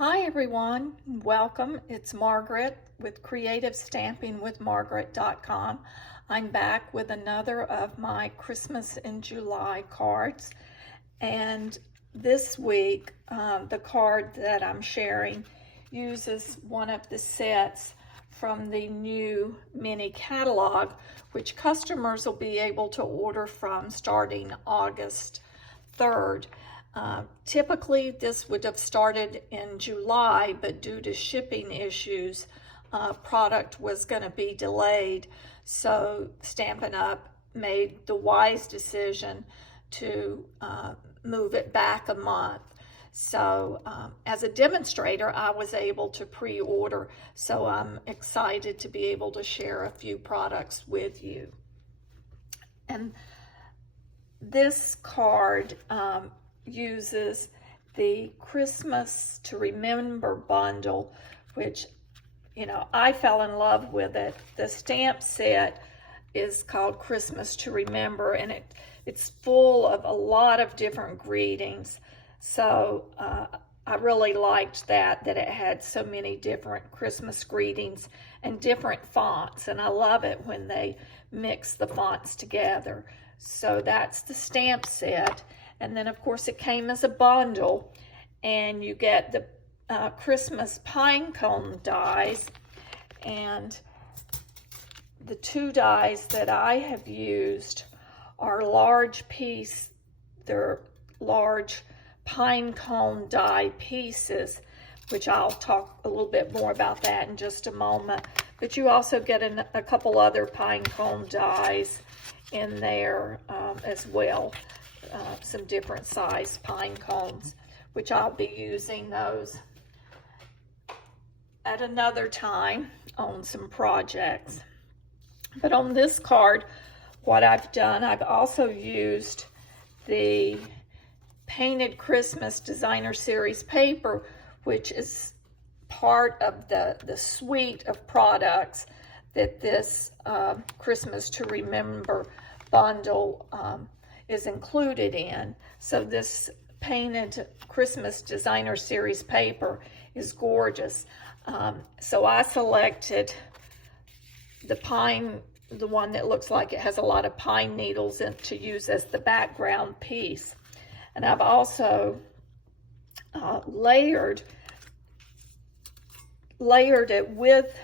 Hi everyone, welcome. It's Margaret with CreativeStampingWithMargaret.com. I'm back with another of my Christmas in July cards, and this week the card that I'm sharing uses one of the sets from the new mini catalog, which customers will be able to order from starting August 3rd. Typically this would have started in July, but due to shipping issues, product was going to be delayed. So Stampin' Up! Made the wise decision to move it back a month. So as a demonstrator, I was able to pre-order. So I'm excited to be able to share a few products with you. And this card uses the Christmas to Remember bundle, which, you know, I fell in love with it. The stamp set is called Christmas to Remember, and it's full of a lot of different greetings. So I really liked that it had so many different Christmas greetings and different fonts, and I love it when they mix the fonts together. So that's the stamp set. And then, of course, it came as a bundle, and you get the Christmas pine cone dies. And the two dies that I have used are large piece. They're large pine cone die pieces, which I'll talk a little bit more about that in just a moment. But you also get a couple other pine cone dies in there as well. Some different size pine cones, which I'll be using those at another time on some projects. But on this card, what I've done, I've also used the Painted Christmas Designer Series paper, which is part of the suite of products that this Christmas to Remember bundle is included in. So this Painted Christmas Designer Series paper is gorgeous. So I selected the one that looks like it has a lot of pine needles in to use as the background piece. And I've also layered it with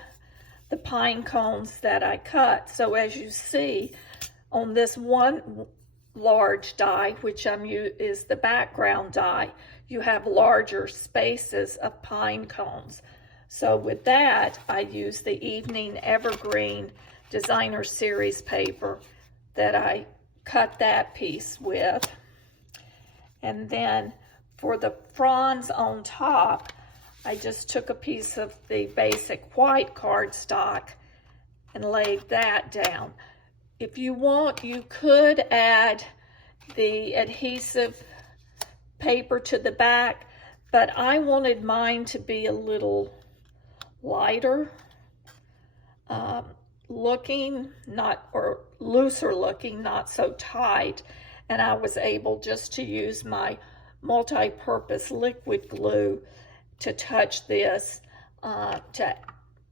the pine cones that I cut. So as you see on this one large die, which is the background die, you have larger spaces of pine cones. So with that, I use the Evening Evergreen Designer Series paper that I cut that piece with. And then for the fronds on top, I just took a piece of the basic white cardstock and laid that down. If you want, you could add the adhesive paper to the back, but I wanted mine to be a little lighter looking, or looser looking, not so tight. And I was able just to use my multi-purpose liquid glue to touch this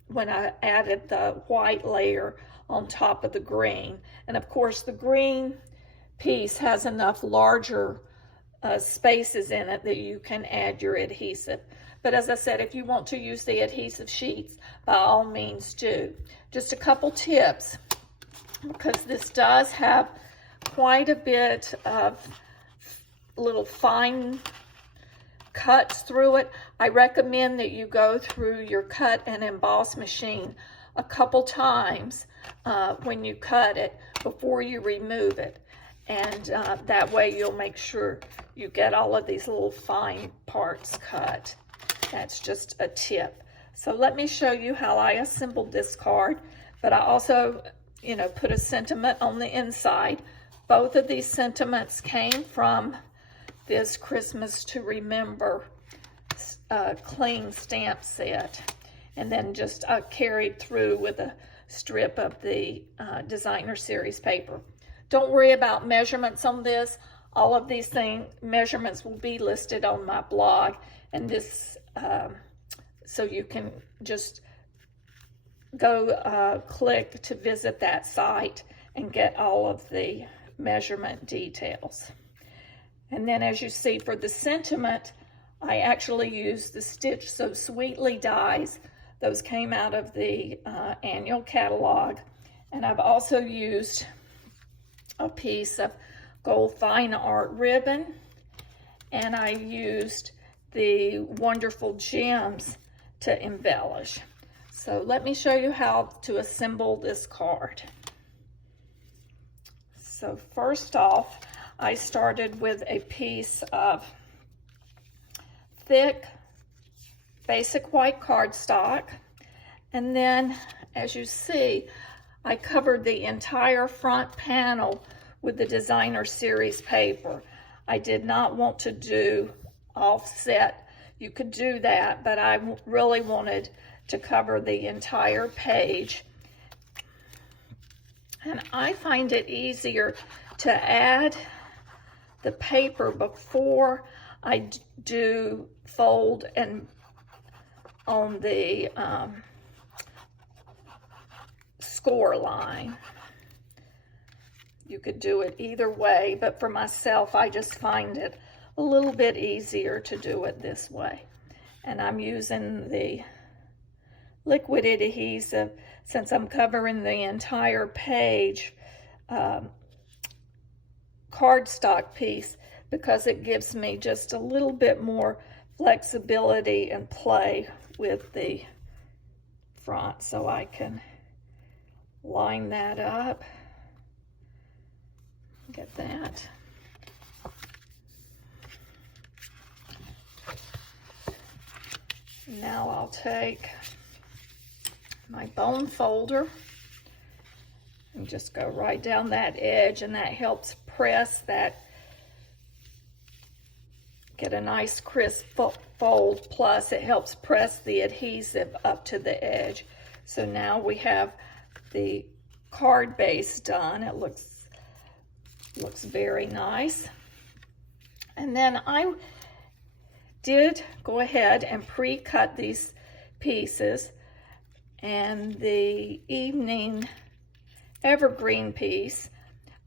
when I added the white layer on top of the green. And of course the green piece has enough larger spaces in it that you can add your adhesive. But as I said, if you want to use the adhesive sheets, by all means do. Just a couple tips, because this does have quite a bit of little fine cuts through it. I recommend that you go through your cut and emboss machine a couple times when you cut it before you remove it. And that way you'll make sure you get all of these little fine parts cut. That's just a tip. So let me show you how I assembled this card. But I also, put a sentiment on the inside. Both of these sentiments came from this Christmas to Remember cling stamp set. And then just carried through with a strip of the Designer Series paper. Don't worry about measurements on this. All of these measurements will be listed on my blog, and this, so you can just go click to visit that site and get all of the measurement details. And then as you see for the sentiment, I actually used the Stitch So Sweetly dies. Those came out of the annual catalog. And I've also used a piece of gold fine art ribbon, and I used the wonderful gems to embellish. So let me show you how to assemble this card. So first off, I started with a piece of thick basic white cardstock, and then as you see, I covered the entire front panel with the Designer Series paper. I did not want to do offset. You could do that, but I really wanted to cover the entire page. And I find it easier to add the paper before I do fold and on the score line. You could do it either way, but for myself, I just find it a little bit easier to do it this way. And I'm using the liquid adhesive, since I'm covering the entire page, cardstock piece, because it gives me just a little bit more flexibility and play with the front. So I can line that up. Get that. Now I'll take my bone folder and just go right down that edge, and that helps press that, get a nice crisp fold, plus it helps press the adhesive up to the edge. So now we have the card base done. It looks very nice. And then I did go ahead and pre-cut these pieces, and the evening evergreen piece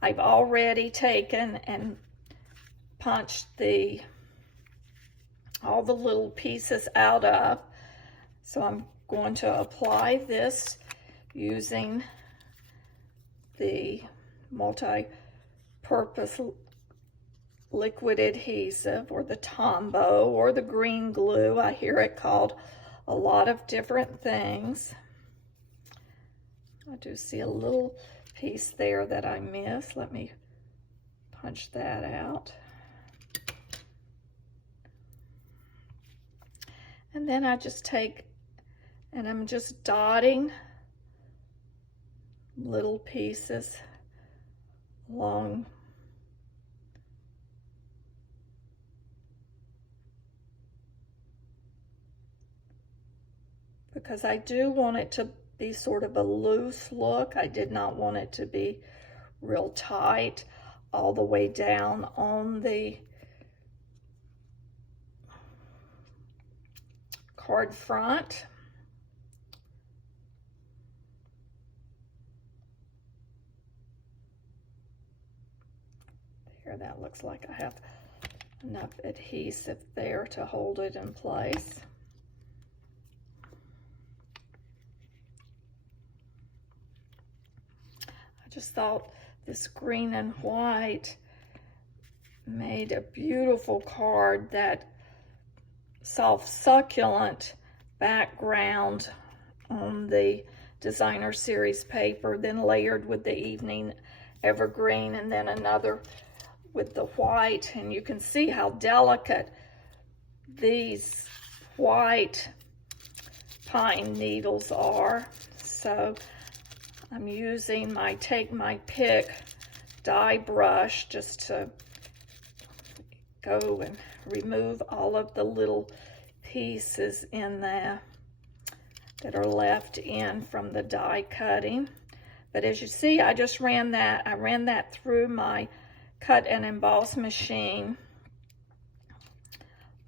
I've already taken and punched all the little pieces out of. So I'm going to apply this using the multi-purpose liquid adhesive, or the Tombow, or the green glue. I hear it called a lot of different things. I do see a little piece there that I missed. Let me punch that out. And then I just take, and I'm just dotting little pieces along because I do want it to be sort of a loose look. I did not want it to be real tight all the way down on the card front. There, that looks like I have enough adhesive there to hold it in place. I just thought this green and white made a beautiful card, that soft succulent background on the Designer Series paper, then layered with the evening evergreen, and then another with the white. And you can see how delicate these white pine needles are. So I'm using my Take My Pick die brush just to go and remove all of the little pieces in there that are left in from the die cutting. But as you see, I just ran that through my cut and emboss machine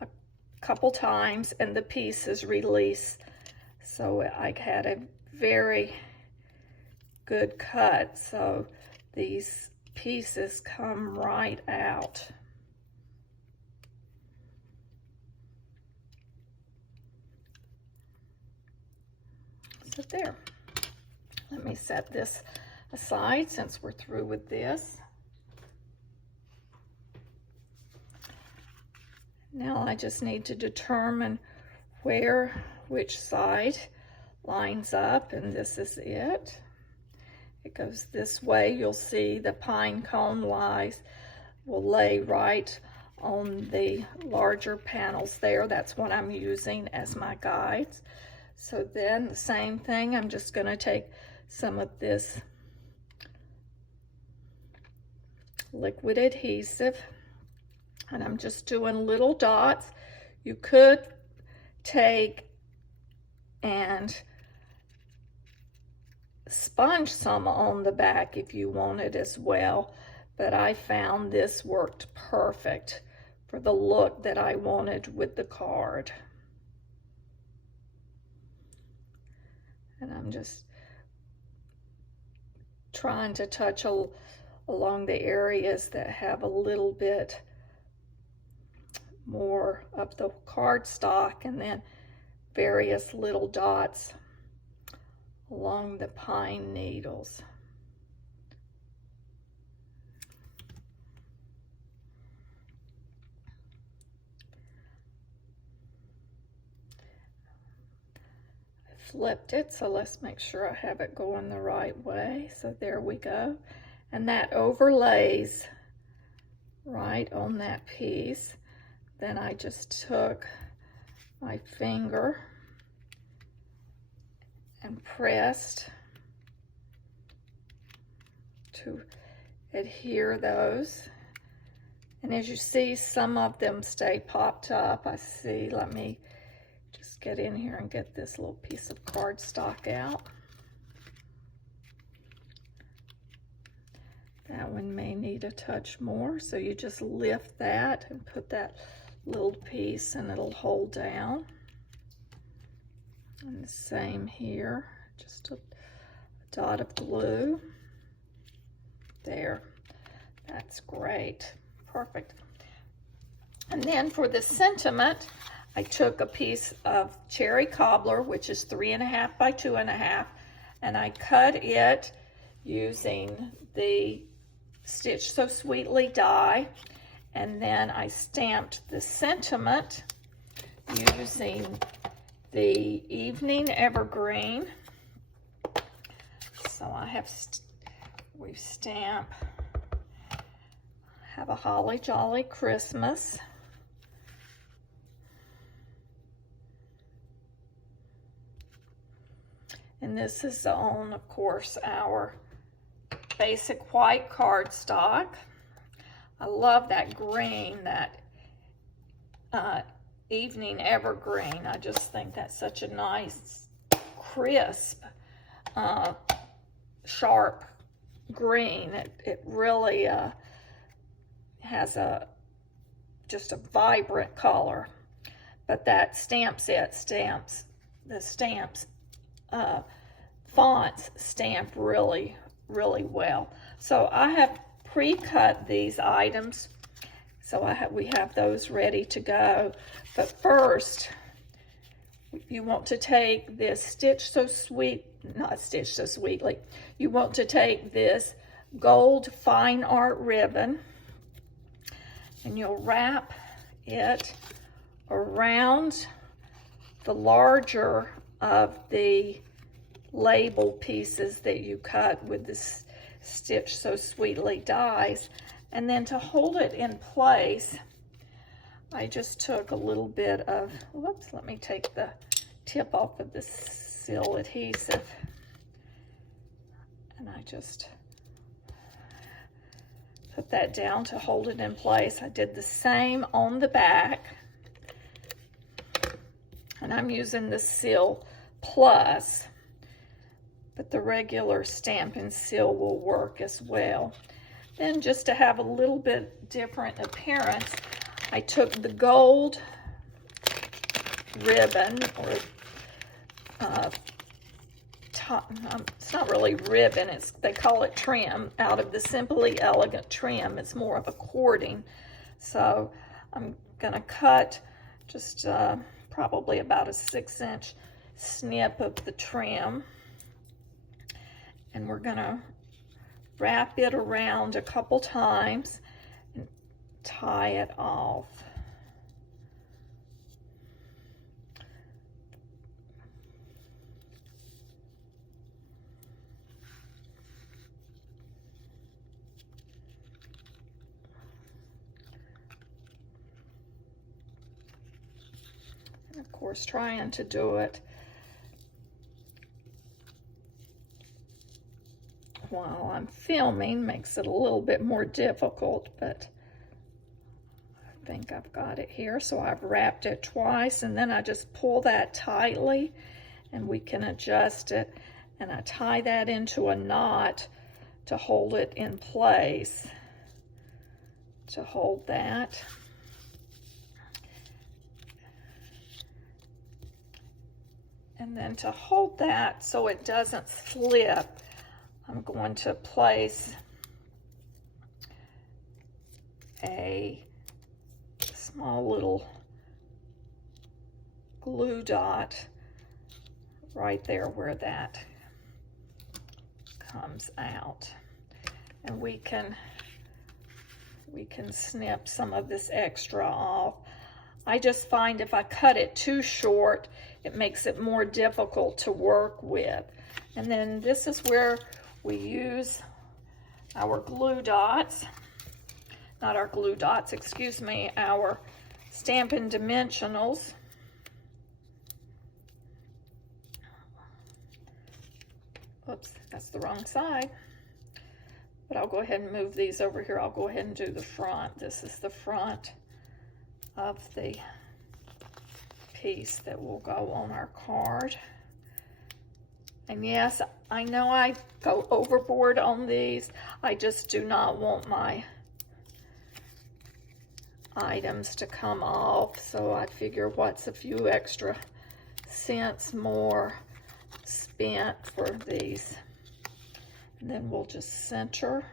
a couple times and the pieces release. So I had a very good cut. So these pieces come right out. So there. Let me set this aside since we're through with this. Now I just need to determine which side lines up, and this is it. It goes this way. You'll see the pine cone will lay right on the larger panels there. That's what I'm using as my guides. So then the same thing, I'm just going to take some of this liquid adhesive and I'm just doing little dots. You could take and sponge some on the back if you wanted as well, but I found this worked perfect for the look that I wanted with the card. And I'm just trying to touch along the areas that have a little bit more of the cardstock, and then various little dots along the pine needles. I flipped it, so let's make sure I have it going the right way. So there we go. And that overlays right on that piece. Then I just took my finger and pressed to adhere those. And as you see, some of them stay popped up. I see, let me just get in here and get this little piece of cardstock out. That one may need a touch more, so you just lift that and put that little piece and it'll hold down. And the same here, just a dot of glue. There, that's great, perfect. And then for the sentiment, I took a piece of cherry cobbler, which is 3.5 by 2.5, and I cut it using the Stitch So Sweetly die, and then I stamped the sentiment using the Evening Evergreen. So I have, we stamp, have a Holly Jolly Christmas. And this is on, of course, our basic white cardstock. I love that green, that Evening Evergreen. I just think that's such a nice, crisp, sharp green. It really has just a vibrant color. But that the stamps fonts stamp really well. So I have pre-cut these items, so we have those ready to go. But first, you want to take this not Stitch So Sweetly, you want to take this gold fine art ribbon and you'll wrap it around the larger of the label pieces that you cut with this Stitch So Sweetly dies. And then to hold it in place, I just took a little bit of, whoops, let me take the tip off of the seal adhesive. And I just put that down to hold it in place. I did the same on the back. And I'm using the Seal Plus, but the regular Stampin' Seal will work as well. Then, just to have a little bit different appearance, I took the gold ribbon, or it's not really ribbon, they call it trim, out of the Simply Elegant trim. It's more of a cording. So I'm gonna cut just probably about a 6-inch snip of the trim, and we're gonna wrap it around a couple times and tie it off. And of course, trying to do it while I'm filming makes it a little bit more difficult, but I think I've got it here. So I've wrapped it twice, and then I just pull that tightly and we can adjust it, and I tie that into a knot to hold it in place, to hold that. And then to hold that so it doesn't slip, I'm going to place a small little glue dot right there where that comes out. And we can snip some of this extra off. I just find if I cut it too short, it makes it more difficult to work with. And then this is where we use our glue dots, not our glue dots, excuse me, our Stampin' Dimensionals. Oops, that's the wrong side. But I'll go ahead and move these over here. I'll go ahead and do the front. This is the front of the piece that will go on our card. And yes, I know I go overboard on these. I just do not want my items to come off. So I figure, what's a few extra cents more spent for these? And then we'll just center.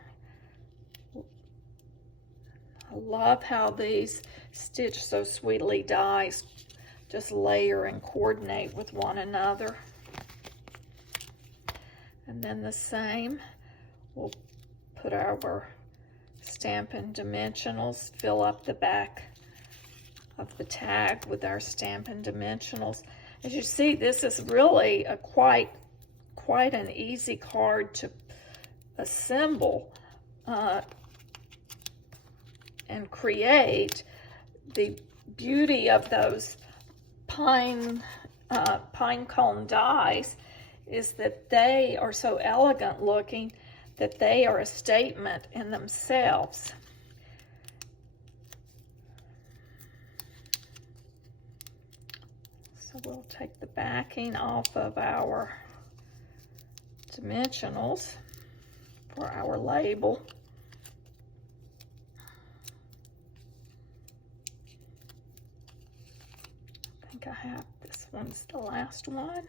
I love how these Stitch So Sweetly dies just layer and coordinate with one another. And then the same, we'll put our Stampin' Dimensionals, fill up the back of the tag with our Stampin' Dimensionals. As you see, this is really a quite an easy card to assemble and create. The beauty of those pine cone dies is that they are so elegant looking that they are a statement in themselves. So we'll take the backing off of our dimensionals for our label. I think I have, this one's the last one.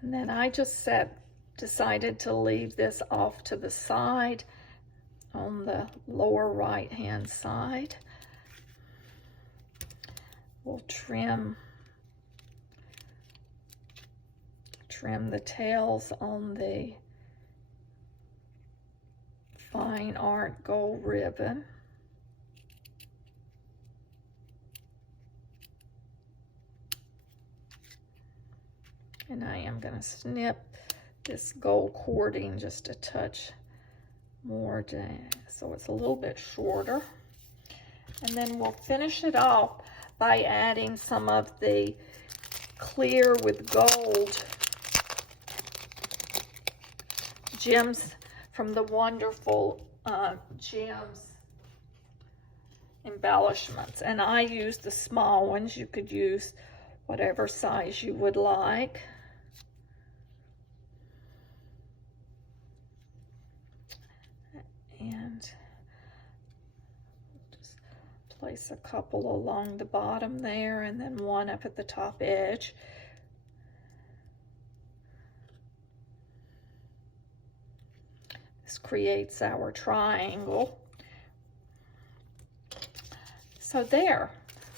And then I just decided to leave this off to the side on the lower right hand side. We'll trim the tails on the Fine Art gold ribbon. And I am going to snip this gold cording just a touch more down, so it's a little bit shorter. And then we'll finish it off by adding some of the clear with gold gems from the Wonderful Gems embellishments. And I use the small ones. You could use whatever size you would like. And just place a couple along the bottom there, and then one up at the top edge. This creates our triangle. So there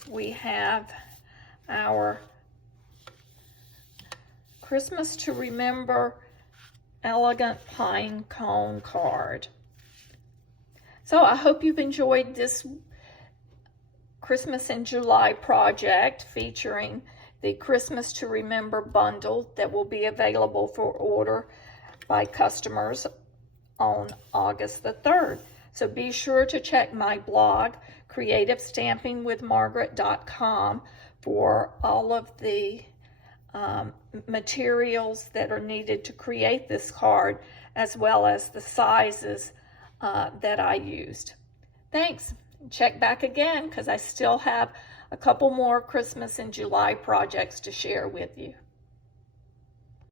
we have our Christmas to Remember Elegant Pine Cone card. So I hope you've enjoyed this Christmas in July project featuring the Christmas to Remember bundle that will be available for order by customers on August the 3rd. So be sure to check my blog, creativestampingwithmargaret.com, for all of the materials that are needed to create this card, as well as the sizes that I used. Thanks. Check back again, because I still have a couple more Christmas in July projects to share with you.